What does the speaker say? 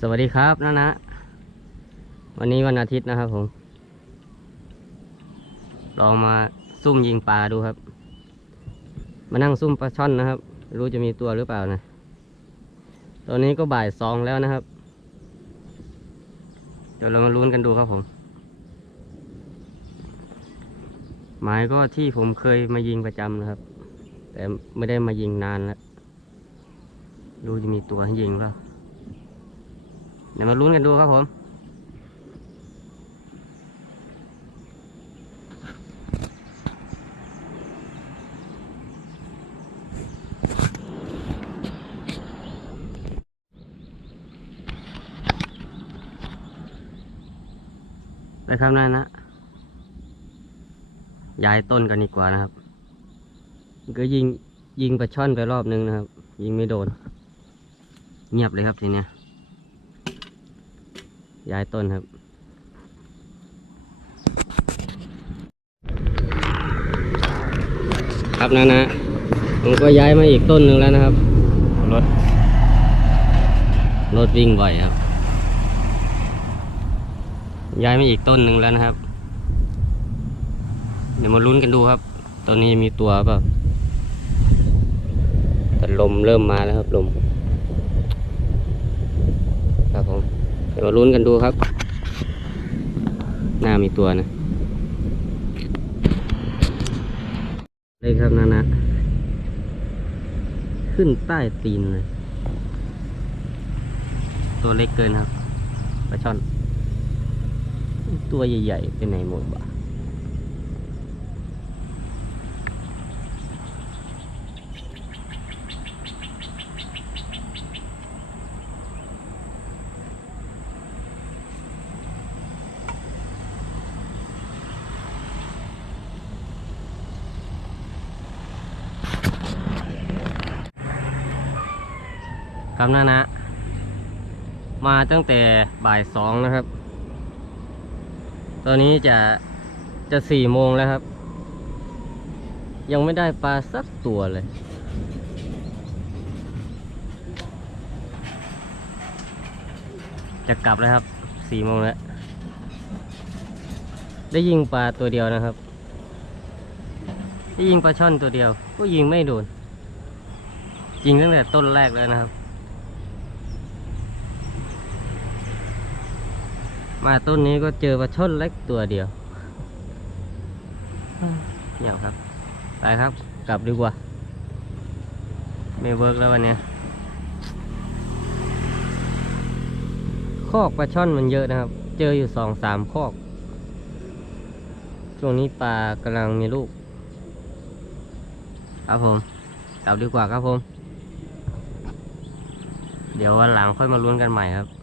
สวัสดีครับนะนะ วันนี้วันอาทิตย์นะครับผมลองมาซุ่มยิงปลาดูครับ มานั่งซุ่มปลาช่อนนะครับ รู้จะมีตัวหรือเปล่านะ ตอนนี้ก็บ่ายสองแล้วนะครับ เดี๋ยวเรามาลุ้นกันดูครับผม หมายก็ที่ผมเคยมายิงประจำนะครับ แต่ไม่ได้มายิงนานแล้วดูจะมีตัวให้ยิงเปล่า เดี๋ยวมาลุ้นกันดูครับผม ไปครับนั่นนะ ย้ายต้นกันดีกว่านะครับ ก็ยิงยิงปลาช่อนไปรอบนึงนะครับ ยิงไม่โดน เงียบเลยครับทีเนี้ย ย้ายต้นครับ ครับนะนะผมก็ย้ายมาอีกต้นหนึ่งแล้วนะครับ รถ รถวิ่งบ่อยครับ ย้ายมาอีกต้นหนึ่งแล้วนะครับ เดี๋ยวมาลุ้นกันดูครับ ตอนนี้มีตัวเปล่าแต่ลมเริ่มมาแล้วครับลม ครับผม เดี๋ ยวลุ้นกันดูครับ หน้ามีตัวนะเลยครับนานะขึ้นใต้ตีนเลย ตัวเล็กเกินครับปลาช่อน ตัวใหญ่ ๆ ไปไหนหมดวะ ครับนานะ มาตั้งแต่บ่ายสองนะครับ ตอนนี้จะจะสี่โมงแล้วครับ ยังไม่ได้ปลาสักตัวเลย จะกลับแล้วครับสี่โมงแล้ว ได้ยิงปลาตัวเดียวนะครับ ได้ยิงปลาช่อนตัวเดียว ก็ยิงไม่โดนยิงตั้งแต่ต้นแรกแล้วนะครับ มาต้นนี้ก็เจอปลาช่อนเล็กตัวเดียวเหี่ยวครับ ไปครับ กลับดีกว่า ไม่เวิร์กแล้ววันเนี้ยคอกปลาช่อนมันเยอะนะครับ เจออยู่สองสามคอกช่วงนี้ปลากำลังมีลูก ครับผม กลับดีกว่าครับผม เดี๋ยววันหลังค่อยมาลุ้นกันใหม่ครับ